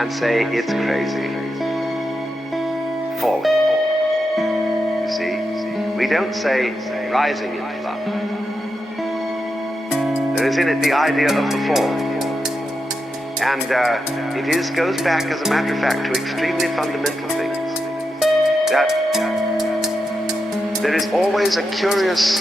and say it's crazy. Falling. You see? We don't say rising into love. There is in it the idea of the fall. And goes back, as a matter of fact, to extremely fundamental things. That there is always a curious